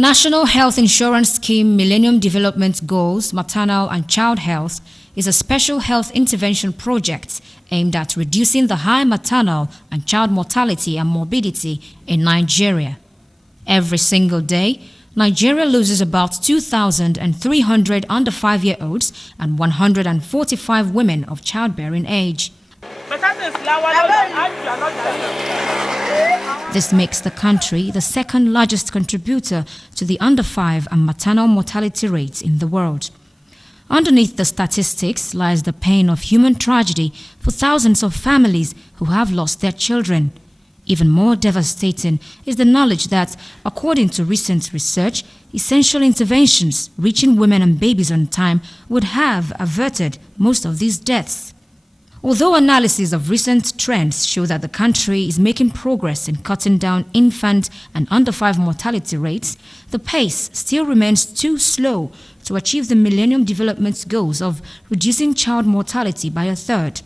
National Health Insurance Scheme Millennium Development Goals, Maternal and Child Health is a special health intervention project aimed at reducing the high maternal and child mortality and morbidity in Nigeria. Every single day, Nigeria loses about 2,300 under 5-year-olds and 145 women of childbearing age. This makes the country the second largest contributor to the under 5 and maternal mortality rates in the world. Underneath the statistics lies the pain of human tragedy for thousands of families who have lost their children. Even more devastating is the knowledge that, according to recent research, essential interventions reaching women and babies on time would have averted most of these deaths. Although analysis of recent trends show that the country is making progress in cutting down infant and under 5 mortality rates, the pace still remains too slow to achieve the Millennium Development Goals of reducing child mortality by a third.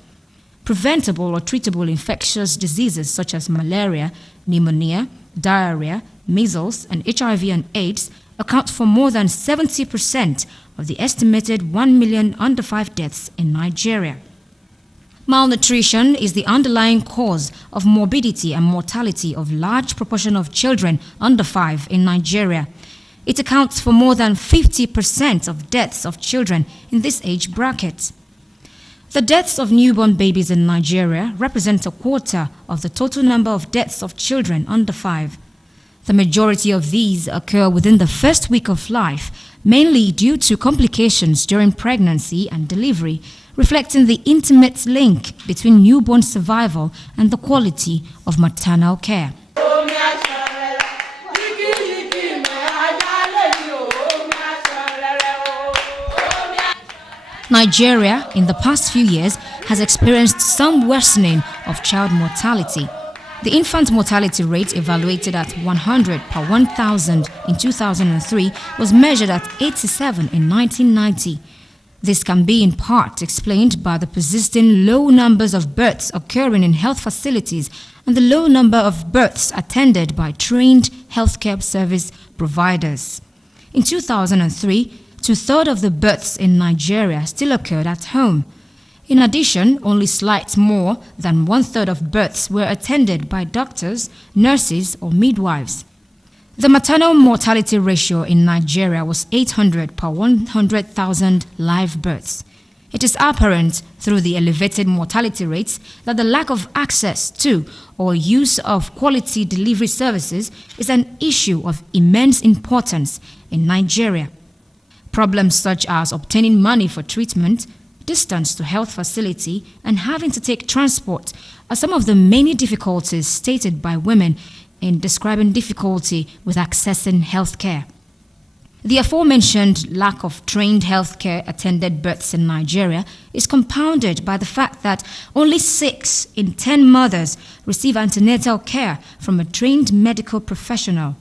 Preventable or treatable infectious diseases such as malaria, pneumonia, diarrhea, measles, and HIV and AIDS account for more than 70% of the estimated 1 million under 5 deaths in Nigeria. Malnutrition is the underlying cause of morbidity and mortality of large proportion of children under 5 in Nigeria. It accounts for more than 50% of deaths of children in this age bracket. The deaths of newborn babies in Nigeria represent a quarter of the total number of deaths of children under 5. The majority of these occur within the first week of life, mainly due to complications during pregnancy and delivery, reflecting the intimate link between newborn survival and the quality of maternal care. Nigeria, in the past few years, has experienced some worsening of child mortality. The infant mortality rate, evaluated at 100 per 1,000 in 2003, was measured at 87 in 1990. This can be in part explained by the persisting low numbers of births occurring in health facilities and the low number of births attended by trained healthcare service providers. In 2003, 2/3 of the births in Nigeria still occurred at home. In addition, only slightly more than 1/3 of births were attended by doctors, nurses, or midwives. The maternal mortality ratio in Nigeria was 800 per 100,000 live births. It is apparent through the elevated mortality rates that the lack of access to or use of quality delivery services is an issue of immense importance in Nigeria. Problems such as obtaining money for treatment, distance to health facility, and having to take transport are some of the many difficulties stated by women in describing difficulty with accessing health care. The aforementioned lack of trained healthcare attended births in Nigeria is compounded by the fact that only 6 in 10 mothers receive antenatal care from a trained medical professional.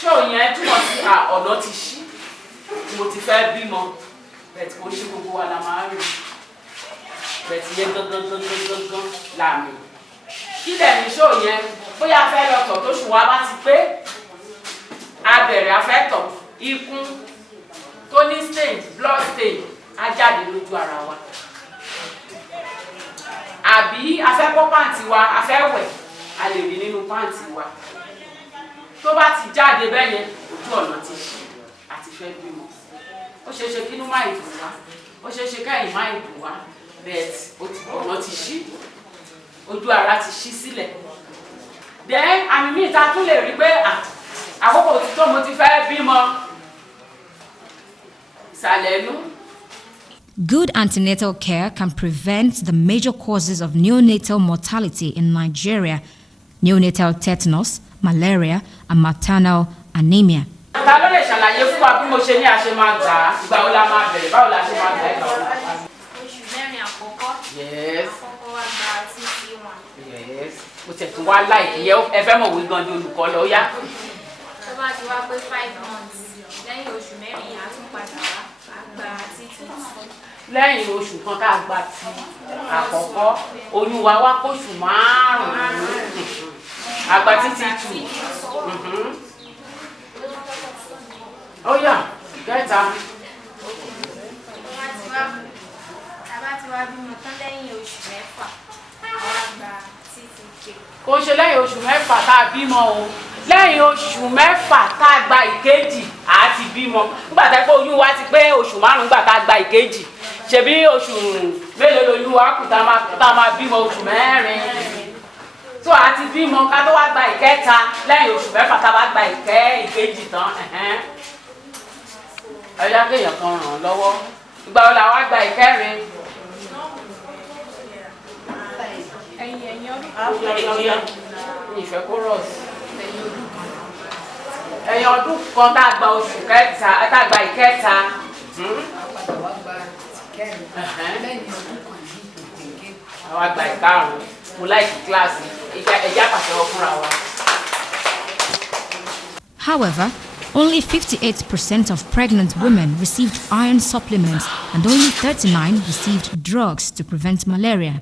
Show yẹn túmọ̀ sí ọ̀nà ti ṣí mo ti fẹ́ bímọ bẹ̀tì kò ṣe gbogbo wa la máa ń rí bẹ̀tì yẹn gangan làmì kí lẹ̀ ní show yẹn bóyá fẹ́ lọ tọ̀ tó ṣù wá bá ti pé abẹ̀rẹ̀ afẹ́tọ̀ ikún tó ní stain blood stain á jáde lójú ara wa àbí afẹ́ bọ́ pàǹtì wa afẹ́ wẹ̀ a lè rí nínú pàǹtì wa. Tó bá ti jáde bẹ́yẹn ojú ọ̀nà ti ṣí àti fẹ́ bímọ ó ṣeé ṣe kínú máa dùn wá ó ṣeé ṣe káyìn máa dùn wá bẹ́ẹ̀ ọ̀nà ti ṣí ojú ara ti ṣí sílẹ̀ then àmì míì ta tún lè rí pé àkókò òtítọ́ mo ti fẹ́ bímọ ìsàlẹ̀ inú. Good antenatal care can prevent the major causes of neonatal mortality in Nigeria: neonatal tetanus, malaria, and maternal anemia. Yes. Mo tẹ̀ tún wá láìpẹ́ yẹ ẹ fẹ́ mọ̀ wí gan ni olùkọ́ lọ yá. Tó bá ti wá pé 5 months lẹ́yìn oṣù mẹ́rin yà á tún padà wá lẹ́yìn oṣù kan tá a gba ti àkọ́kọ́ oyún wa wá kóṣù márùn-ún àgbà títí tù ó yá kẹta. kò ṣe lẹ́yìn oṣù mẹ́fà tá a bímọ o lẹ́yìn oṣù mẹ́fà tá a gba ìkejì àti bímọ nígbà tá a pé oyún wa ti pé oṣù márùn-ún gbà tá a gba ìkejì ṣebí oṣù mélòó lóyún wa kù tá a máa bímọ oṣù mẹ́rin tó a ti bímọ ká tó wá gba ìkẹta lẹ́yìn oṣù mẹ́fà tá a bá gba ìkejì tán ẹ̀yà kéèyàn kan ràn án lọ́wọ́ ìgbà wo la wá gba ìkẹrin. ìfẹ́ kó rọ̀ sí ẹ̀yìn ọdún kan tá a gba oṣù kẹta tá a gba ìkẹta. àwọn àgbà ìkarùn-ún mo láìkí kíláàsì ẹ̀já pàṣẹwọ́ fúnra wa. However, only 58% of pregnant women received iron supplements and only 39% received drugs to prevent malaria.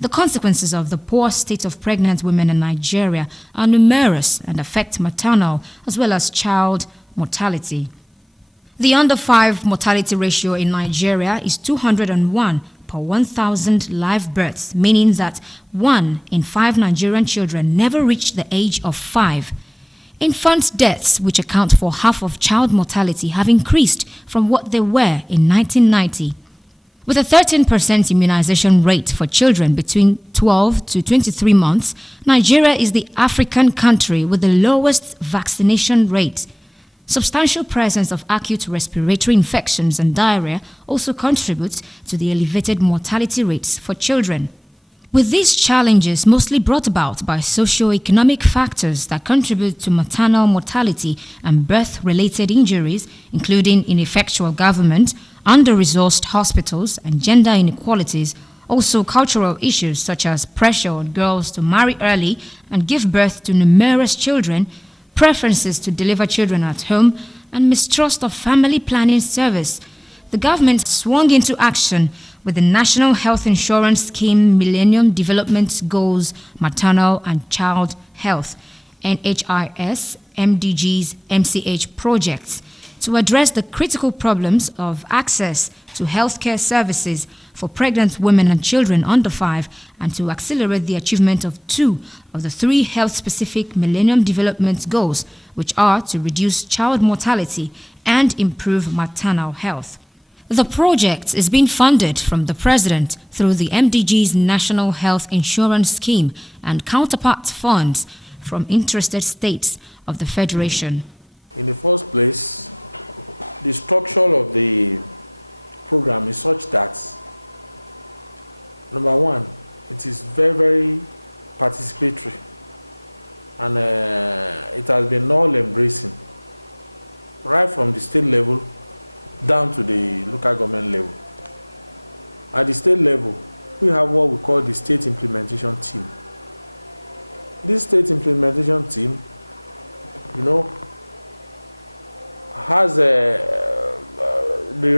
The consequences of the poor state of pregnant women in Nigeria are numerous and affect maternal as well as child mortality. The under-5 mortality ratio in Nigeria is 201 per 1,000 live births, meaning that 1 in 5 Nigerian children never reach the age of 5. Infant deaths, which account for half of child mortality, have increased from what they were in 1990. With a 13% immunization rate for children between 12 to 23 months, Nigeria is the African country with the lowest vaccination rate. Substantial presence of acute respiratory infections and diarrhea also contributes to the elevated mortality rates for children. With these challenges mostly brought about by socio-economic factors that contribute to maternal mortality and birth-related injuries, including ineffectual government, under-resourced hospitals, and gender inequalities, also cultural issues such as pressure on girls to marry early and give birth to numerous children, preferences to deliver children at home, and mistrust of family planning service, the government swung into action with the National Health Insurance Scheme Millennium Development Goals Maternal and Child Health NHIS, MDGs, MCH projects to address the critical problems of access to healthcare services for pregnant women and children under 5 and to accelerate the achievement of 2 of the 3 health-specific Millennium Development Goals, which are to reduce child mortality and improve maternal health. The project is being funded from the President through the MDG's National Health Insurance Scheme and counterpart funds from interested states of the Federation. In the first place, the structure of the program is such that, number one, it is very, very participatory, and it has been all-embracing, right from the state level down to the local government level. At the state level, we have what we call the State Implementation Team. This State Implementation Team, has the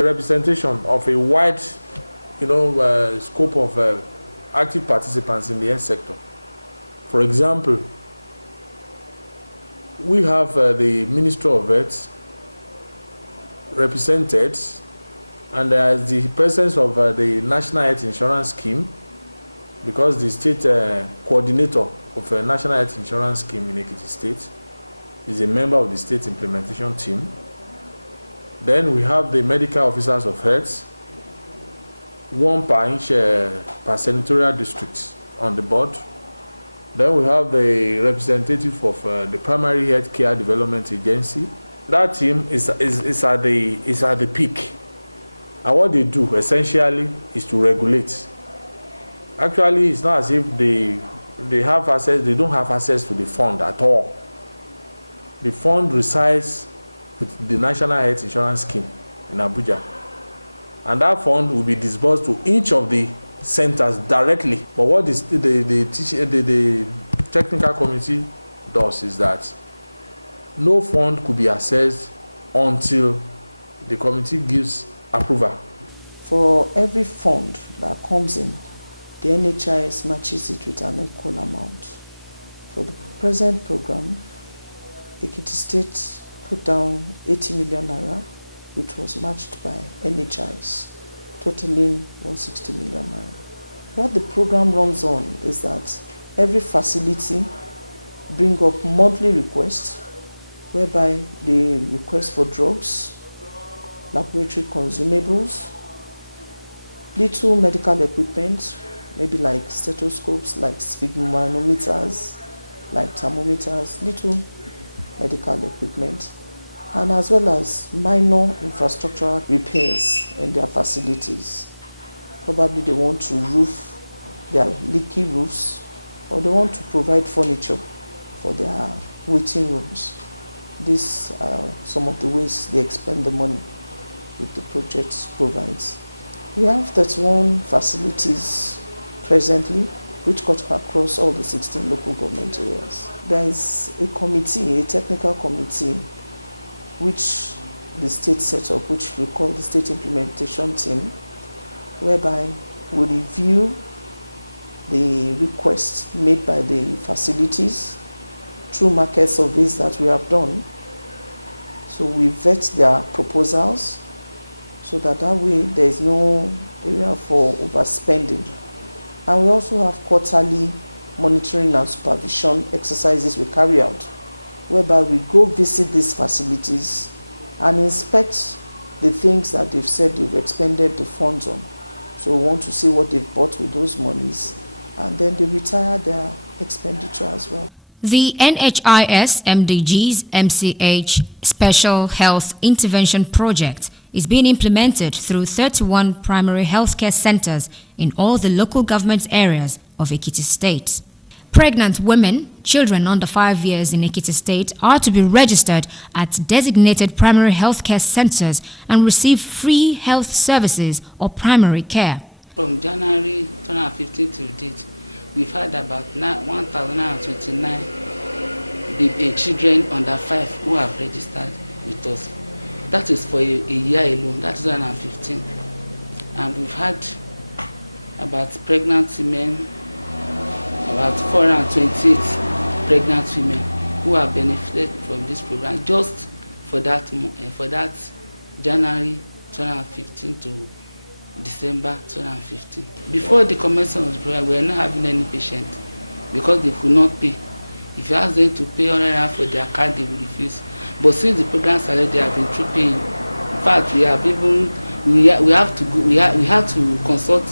representation of a wide, scope of active participants in the health sector. For example, we have the Ministry of Health represented, and there is the presence of the National Health Insurance Scheme, because the state coordinator of the National Health Insurance Scheme in Ekiti State is a member of the State Implementation Team. Then we have the medical officers of health, 1 per each per senatorial district on the board. Then we have the representative of the Primary Health Care Development Agency. That team is at the peak, and what they do essentially is to regulate. Actually, it's not as if they have access. They don't have access to the fund at all. The fund resides with the National Health Insurance Scheme in Abuja, and that fund will be disbursed to each of the centers directly. But what the technical committee does is that no fund could be accessed until the committee gives approval For every fund that comes in, the NHIS matches it with an equal amount. For the present program, Ekiti State put down 80 million naira, which was matched by NHIS, totaling 160 million naira. What the program runs on is that every facility bring up monthly requests, whereby they request for drugs, laboratory consumables, little medical equipment, maybe like stethoscopes, like sphygmomanometers, like thermometers, little medical equipment, and as well as minor infrastructural repairs in their facilities. Probably they want to roof their leaky roofs, or they want to provide furniture for their waiting rooms. These are some of the ways they expend the money which the project provides. We have 31 facilities presently, which cut across all the 16 local government areas. There is a committee, a technical committee, which the state set up, which we call the State Implementation Team, whereby we review the requests made by the facilities through market surveys that we have done. So we vet their proposals so that way there is no area for overspending. And we also have quarterly monitoring and supervision exercises we carry out, whereby we go visit these facilities and inspect the things that they've said they've expended the funds on. So we want to see what they've bought with those monies, and then they retire their expenditure as well. The NHIS MDG's MCH Special Health Intervention Project is being implemented through 31 primary healthcare centers in all the local government areas of Ekiti State. Pregnant women, children under 5 years in Ekiti State are to be registered at designated primary healthcare centers and receive free health services or primary care. From January 2015 to date, we've had about 1,029 children under 5 who have registered with us. That is for a year alone. That is 2015. And we've had about pregnant women, about 428 pregnant women who have benefited from this program just for that January 2015 to December 2015. Before the commencement of the program, we were not having any patient because they could not pay. If you ask them to pay $100 for their card, they will refuse. But since the program started, they have been through paying. In fact, we have even we had to consult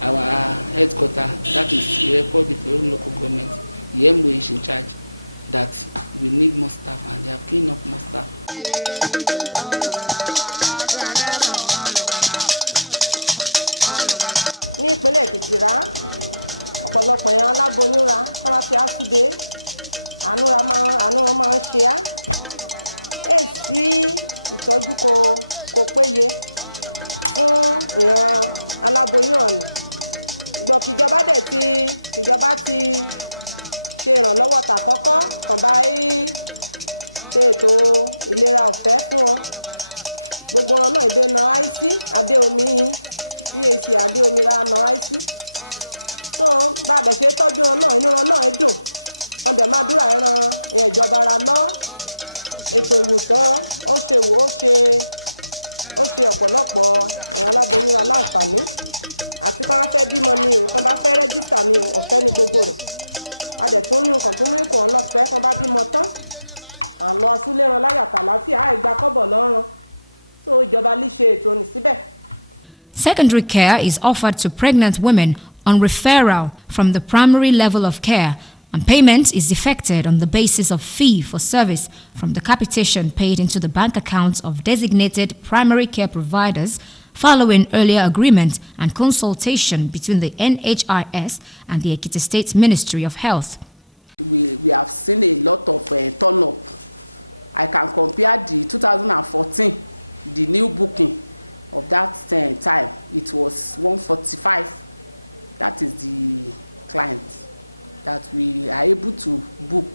our headquarters, that is the Republic of local government, the MO is in charge, that we need more staff, and they have cleaned up more staff. Ní ìpínlẹ̀ Èkìtì rá ọ̀pọ̀lọpọ̀ èèyàn aláboyún rá wọ́n bá ti á síbẹ̀ àánú wọn máa ń ṣe á èsì ìtọ́jú kò péye fún èèyàn aláboyún ọ̀nì gbọ́ kíjọba ti ṣe ìrànlọ́wọ́ tàkọ́kọ́ kàn bá ṣe ètò ìlera ọ̀fẹ́ fún wọn gbogbo wọn náà ìbéèna àìsí adéomi PAC adéomira na àìsí so bá a bẹ̀ ṣe tọ́jú wọn náà inú wọn náà dùn wọn dẹ̀ máa dúrà ẹran ìjọba ara lọ ètò ìwòsàn ó ṣe ọ̀pọ̀lọpọ̀ ìran aláboyún aláǹfààní àti kán fẹ́ bímọ ni o kán bá fẹ́ rẹ́gísítà ni o ọ̀fẹ́ ni gbogbo rẹ̀ a dẹ̀ tún ní nǹkan tó mú ikùn wọn lọ́fẹ̀ẹ́ kán bá bímọ tán à ń lọ asúlẹ̀ràn láyàtà láfíà àìgbà kọ́bọ̀ lọ́rùn tó ìjọba lè ṣe ètò ní síbẹ̀. Secondary care is offered to pregnant women on referral from the primary level of care, and payment is effected on the basis of fee for service from the capitation paid into the bank accounts of designated primary care providers following earlier agreement and consultation between the NHIS and the Ekiti State Ministry of Health. We have seen a lot of turn up. I can compare the 2014, the new booking of that time, it was 145. That is the client that we are able to book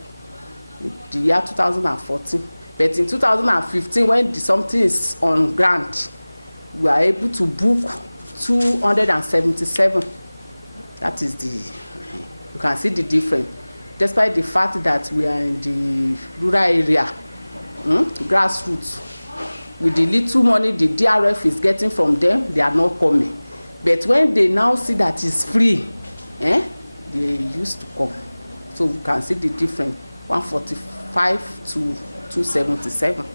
the year 2014. But in 2015, when something is on ground, we are able to book 277. That is you can see the difference. Despite the fact that we are in the rural area, grassroots, with the little money the DRF is getting from them, they are not coming. But when they now see that it's free, they used to come. So we can see the difference, 145 to 277.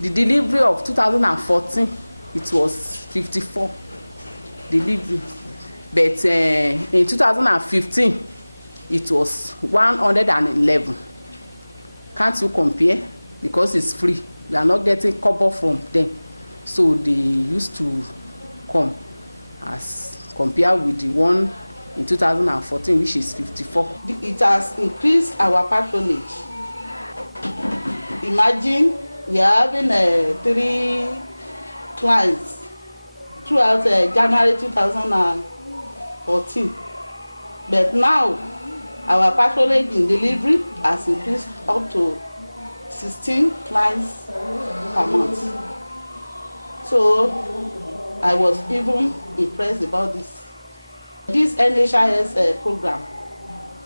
The delivery of 2014, it was 54 delivery. But in 2015, it was 111. Can't you compare? Because it's free. We are not getting cover from them. So they used to come as compared with the one in 2014, which is 54. It has increased our patronage. Imagine we are having 3 clients throughout January 2014. But now, our patronage in delivery has increased up to 16 clients per month. So I was even impressed about this. This NHIS program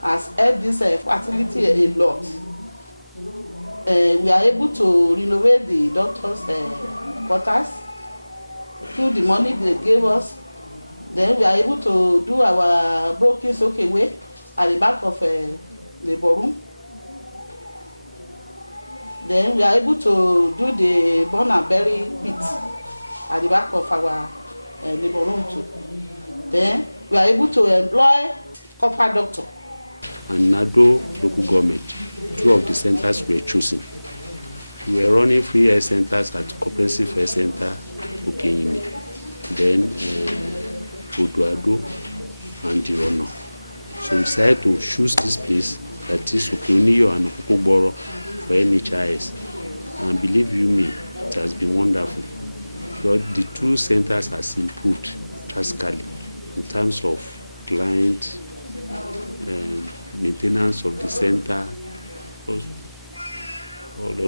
has helped this facility a lot. We are able to renovate the doctors' quarters through the money they gave us. Then we are able to do our broken soakaway at the back of the labor room. Then we are able to do the burn and bury pit at the back of our labor room too. Then we are able to employ copper doctor. And Nado local government, 2 of the centers were chosen. We were running free health centers at Comprehensive Health Center, Okenyimi, then Oduado and Dirono. So we decided to choose this place, that is Okeoniyo and Okokoboro, for NHIS. And believe you me, it has been wonderful. But the 2 centers has improved drastically in terms of client, maintenance of the center, all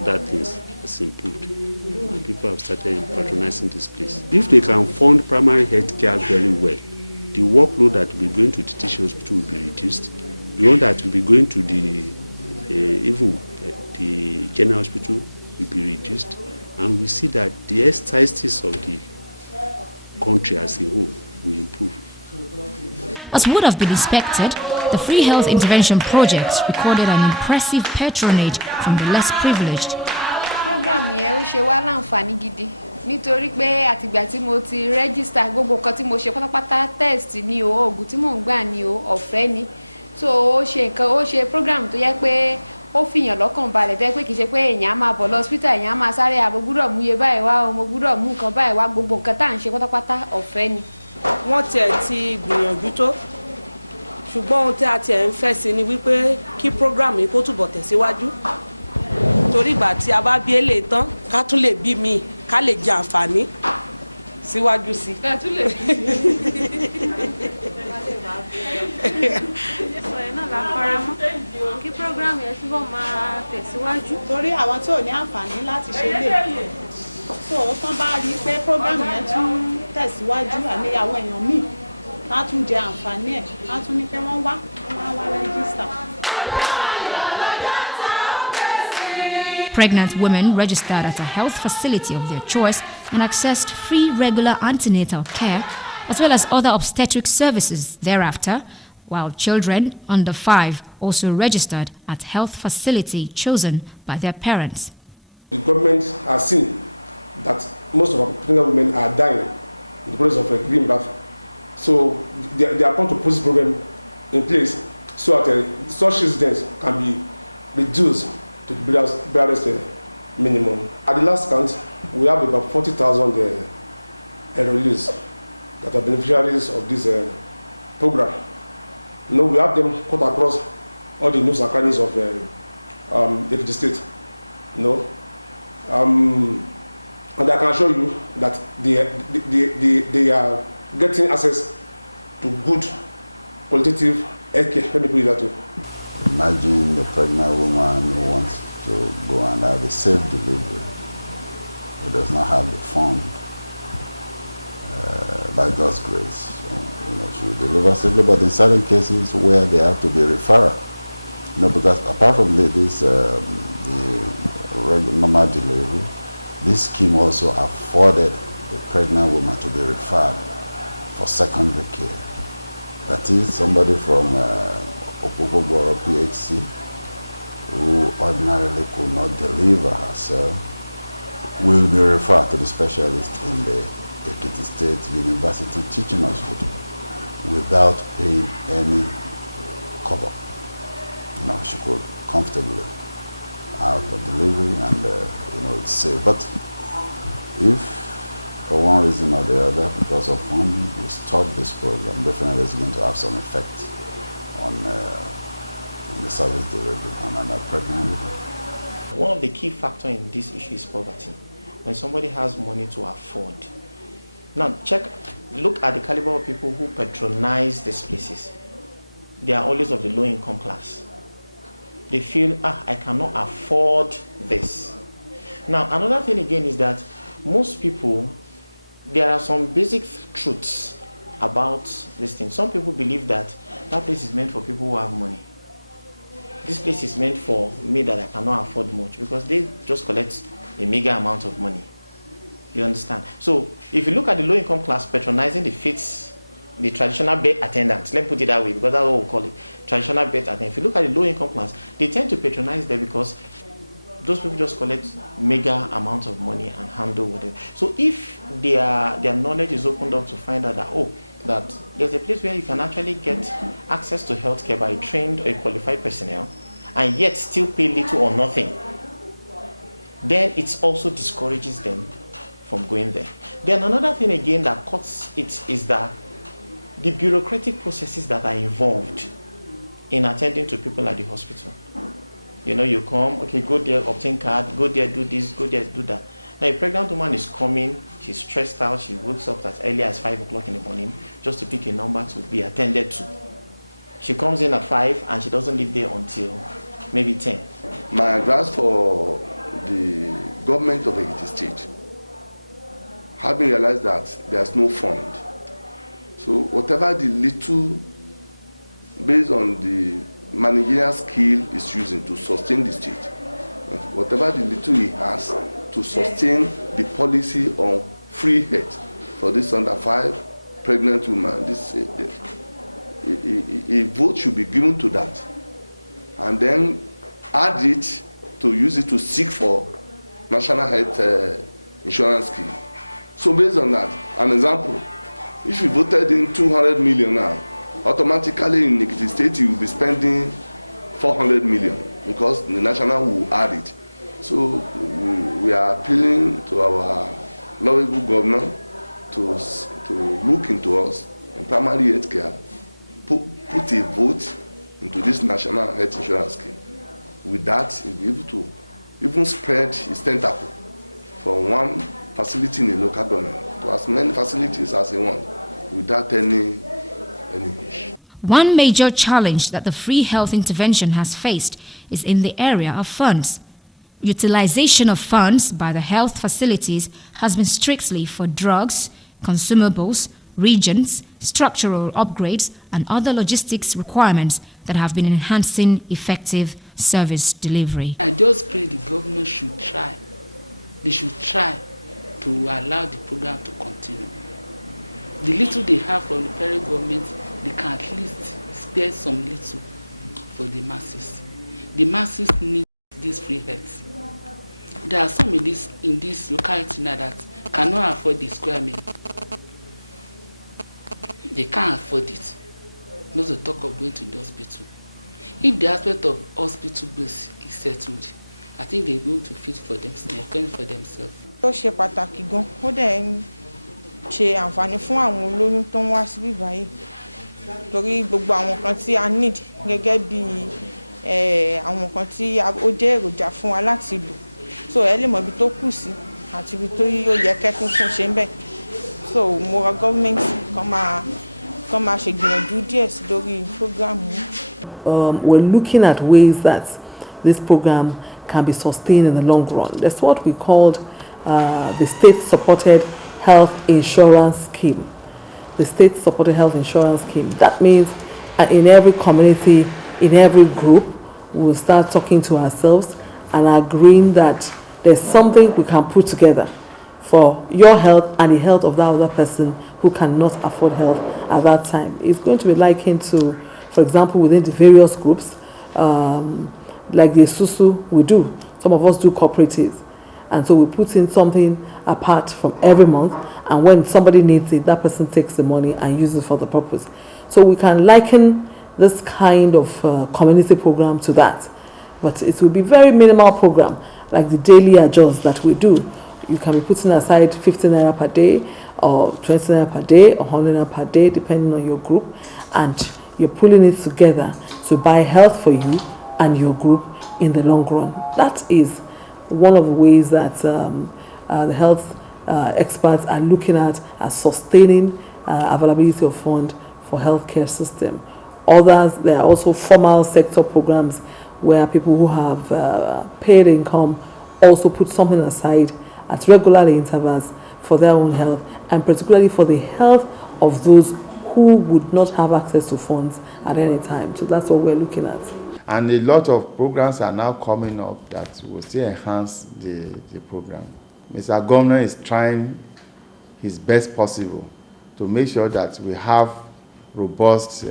other things has improved, and people have started patronizing this place. If they can fund primary health care very well, the workload that will be going to the teaching hospital will be reduced. The one that will be going to the general hospital will be reduced, and we see that the health statistics of the country as a whole will improve. As would have been expected, the Free Health Intervention Project recorded an impressive patronage from the less privileged. Program yẹn ó ṣe wá láǹfààní gidi nítorí pé àtìgbà tí mo ti register gbogbo nǹkan tí mo ṣe pátápátá test ni o, oògùn tí mò ń gbà ni o, ọ̀fẹ́ ni. So ó ṣe program tó yẹ pé ó fìyàn lọ́kàn balẹ̀ tẹ́ pé kì í ṣe pé èèyàn á máa bọ̀ lọ hospital, èèyàn á máa sáré mo gbúdọ̀ mú iye báyìí wá o, mo gbúdọ̀ mú nǹkan báyìí wá, gbogbo nǹkan tá à ń ṣe pátápátá ọ̀fẹ́ ni. Wọ́n tiẹ̀ ti gbìyànjú tó, ṣùgbọ́n ohun tí a tiẹ̀ ń fẹ́ sí ni wípé kí program yìí kó túbọ̀ tẹ̀síwájú, torí ìgbà tí a bá bí èlé tán ká tún lè bí mi, ká lè jẹ àǹfààní síwájú sí. Ká tún lè bí mi. Sọ ẹ̀ náà la faramọ́ kí program yẹn túbọ̀ máa tẹ̀síwájú. Torí àwọn tí ò ní àǹfààní láti ṣe lè so tán bá rí pé program yẹn tún tẹ̀síwájú àní àwọn èèyàn míì á tún jẹ àǹfààní ẹ̀, á tún ní pé wọ́n wá register. Pregnant women registered at a health facility of their choice and accessed free regular antenatal care as well as other obstetric services thereafter, while children under 5 also registered at health facility chosen by their parents. The government has seen that most of our pregnant women are dying in the process of giving birth. So they are going to put this program in place so that such residents can be reduced to the barest minimum. At the last count, we have about 40,000 enrollees that are beneficiaries of this program. You know, we have them cut across all the nooks and crannies of Ekiti State. You know, and I can assure you that they are getting access to good qualitative healthcare. Let me put it that way. Imagine the pregnant woman who wants to go and have a safe delivery, who does not have the fund by God's grace. She will deliver safely, but in certain cases where they have to be referred, because apart from the normal delivery, this scheme also afforded the pregnant woman to be referred for secondary care. That is, somebody from Okpokoboro PHC who ordinarily could not deliver herself will be referred to the specialist in the Ekiti State University Teaching Hospital without paying any cover. She could comfortably have a delivery and it's safe. But if for one reason or the other, because of funding, we stop this program, definitely it's going to have some effect on the service delivery on a pregnant woman. One of the key factors in this issue is poverty. When somebody has money to afford. Now look at the caliber of people who patronize these places. They are always of the low income class. They feel, I cannot afford this. Now, another thing again is that most people, there are some basic truths about this thing. Some people believe that place is meant for people who have money. This place is meant for me that I cannot afford much, because they just collect a meager amount of money. You understand? So if you look at the low income class patronizing the traditional bed attendants, let me put it that way, because that's what we call it, traditional bed attendants. If you look at the low income class, they tend to patronize them because those people just collect mega amounts of money and handle whatever. So if their knowledge is opened up to find out that there's a place where you can actually get access to healthcare by a trained or a qualified personnel and yet still pay little or nothing, then it also discourages them from going there. Then another thing again that cuts it is that the bureaucratic processes that are involved in attending to people at the hospital. You come, okay, go there, obtain card, go there, do this, go there, do that. Now, a pregnant woman is coming, she's stressed out, she wakes up as early as 5 o'clock in the morning just to pick a number to be attended to. She comes in at 5 and she doesn't leave there until maybe 10. My advice for the government of Ekiti State, having realized that there's no fund, so whatever the little, based on the managerial skill is using to sustain the state, whatever the little he has to sustain the policy on free health for this under 5 pregnant woman, a vote should be given to that, and then add it to use it to seek for national health insurance scheme. So based on that, an example, if you voted in 200 million now, automatically in Ekiti State you will be spending 400 million because the national will add it. So we are appealing to our lovable governor to look into us in primary health care, put a vote into this national health insurance scheme. With that, he'll be able to even spread his tentacle from one facility in the local government to as many facilities as he wants without any issue. One major challenge that the free health intervention has faced is in the area of funds. Utilization of funds by the health facilities has been strictly for drugs, consumables, regions, structural upgrades, and other logistics requirements that have been enhancing effective service delivery. I just pray the governor should try. They should try to allow the program to continue. The little they have from the federal government, they can at least spare some little for the masses. The masses need this free health. There are some in this locality now that cannot afford the square meal. They can't afford it. Not to talk of going to the hospital. If the aspect of hospital bills is settled, I think they're going to fend for themselves. Ó ṣe pàtàkì gan, ó dẹ̀ ń ṣe àǹfààní fún àwọn olóyún tó ń wá síbí báyìí. Torí gbogbo àwọn kan tí a need gẹ́gẹ́ bí àwọn kan tí ó jẹ́ èròjà fún wa láti lò. So ẹ lè mọ̀ ibi tó kù sí àti ibi tó yóò yẹ kẹ́tún tún ṣe ń bẹ̀. So mo rọ government kan máa ṣègbìyànjú díẹ̀ sí lórí program yìí. We're looking at ways that this program can be sustained in the long run. That's what we called the state-supported health insurance scheme. The state-supported health insurance scheme. That means in every community, in every group, we'll start talking to ourselves and agreeing that there's something we can put together for your health and the health of that other person who cannot afford health at that time. It's going to be likened to, for example, within the various groups, like the Susu we do. Some of us do cooperatives. And so we put in something apart from every month, and when somebody needs it, that person takes the money and uses it for the purpose. So we can liken this kind of community program to that. But it will be very minimal program, like the daily adjust that we do. You can be putting aside 15 naira per day, or 20 naira per day, or 100 naira per day, depending on your group, and you're pulling it together to buy health for you and your group in the long run. That is one of the ways that the health experts are looking at as sustaining availability of funds for healthcare system. Others, there are also formal sector programs where people who have paid income also put something aside at regular intervals for their own health, and particularly for the health of those who would not have access to funds at any time. So that's what we're looking at. And a lot of programs are now coming up that will still enhance the program. Mr. Governor is trying his best possible to make sure that we have robust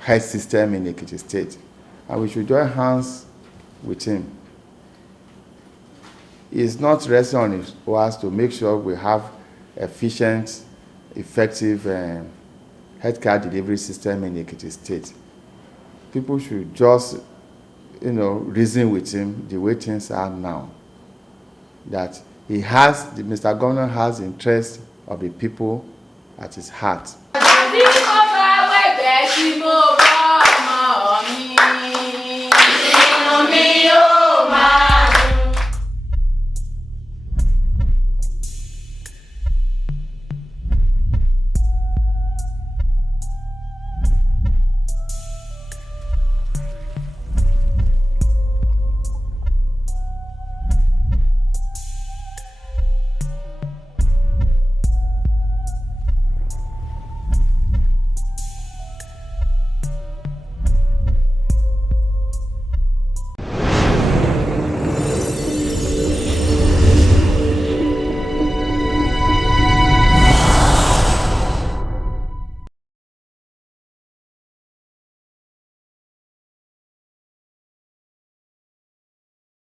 health system in Ekiti State. And we should join hands with him. It's not resting on us to make sure we have efficient, effective healthcare delivery system in Ekiti State. People should just, reason with him the way things are now. That Mr. Governor has the interest of the people at his heart.